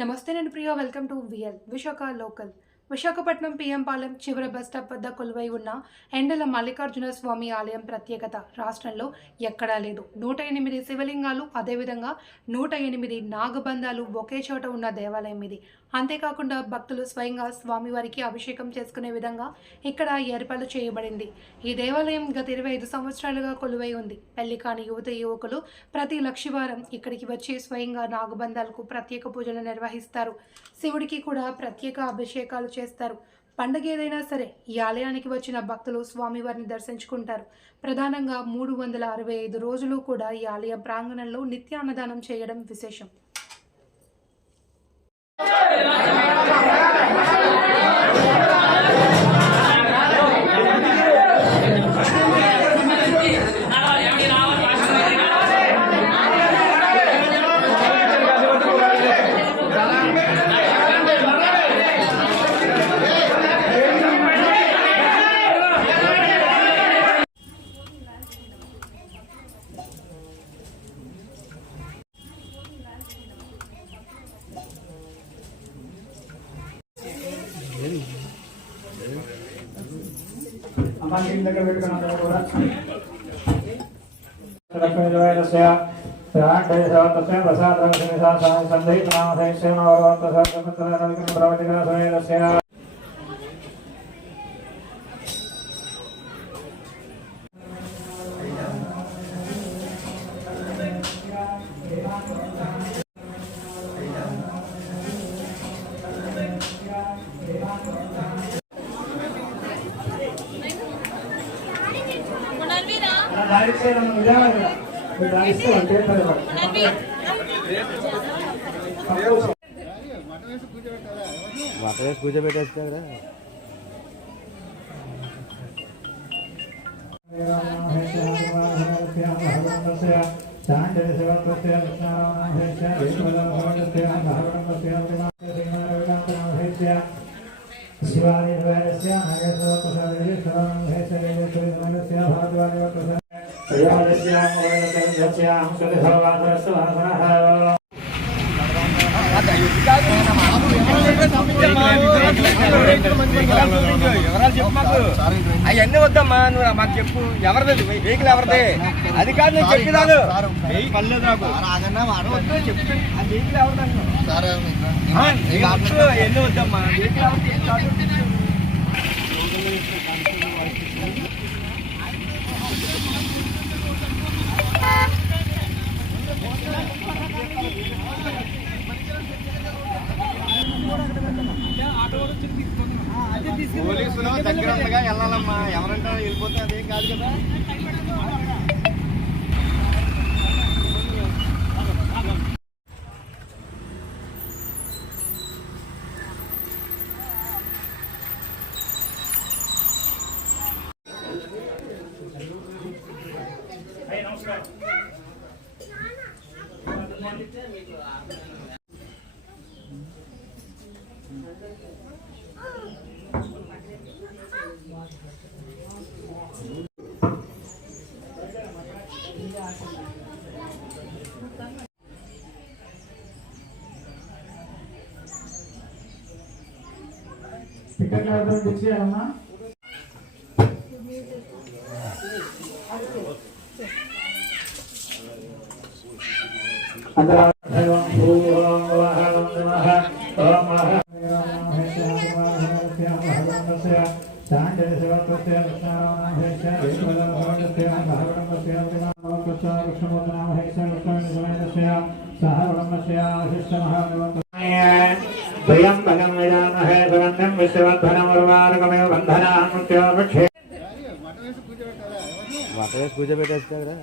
నమస్తే నేను Priya welcome to Visakha local. Visakhapatnam PM Palem చివరి బస్ స్టాప్ వద్ద కొలువై ఉన్న ఎండల మల్లికార్జున స్వామి ఆలయం ప్రత్యేకత రాష్ట్రంలో ఎక్కడా లేదు. 108 శివలింగాలు, అదేవిధంగా 108 నాగబంధాలు ఒకే చోట ఉన్న దేవాలయం ఇది. అంతేకాకుండా భక్తులు స్వయంగా స్వామివారికి అభిషేకం చేసుకునే విధంగా ఇక్కడ ఏర్పాటు చేయబడింది. ఈ దేవాలయం గత 25 సంవత్సరాలుగా కొలువై ఉంది. పెళ్లి కాని యువకులు ప్రతి లక్షవారం ఇక్కడికి వచ్చి స్వయంగా నాగబంధాలకు ప్రత్యేక పూజలు నిర్వహిస్తారు. శివుడికి కూడా ప్రత్యేక అభిషేకాలు చేస్తారు. పండగ ఏదైనా సరే ఈ ఆలయానికి వచ్చిన భక్తులు స్వామివారిని దర్శించుకుంటారు. ప్రధానంగా 365 రోజులు కూడా ఈ ఆలయ ప్రాంగణంలో నిత్య అన్నదానం చేయడం విశేషం. పూజ పెట్టేస్తా కదా. అవన్నీ వద్దమ్మా, నువ్వు మాకు చెప్పు. ఎవరిది వెహికల్? ఎవరిది? అది కాదు నేను చెప్పినాను. పర్లేదు నాకు చెప్పు. ఆ వెహికల్ ఎవరిదన్నా ఎన్ని వద్దమ్మా. వెహికల్ ఎవరికి? పోలీసులు దగ్గర ఉండగా వెళ్ళాలమ్మా. ఎవరంటే వెళ్ళిపోతే అదేం కాదు కదా. టికెట్ ఎవరు తెచ్చారమ్మా? పూజ పెట్టేస్తా కదా.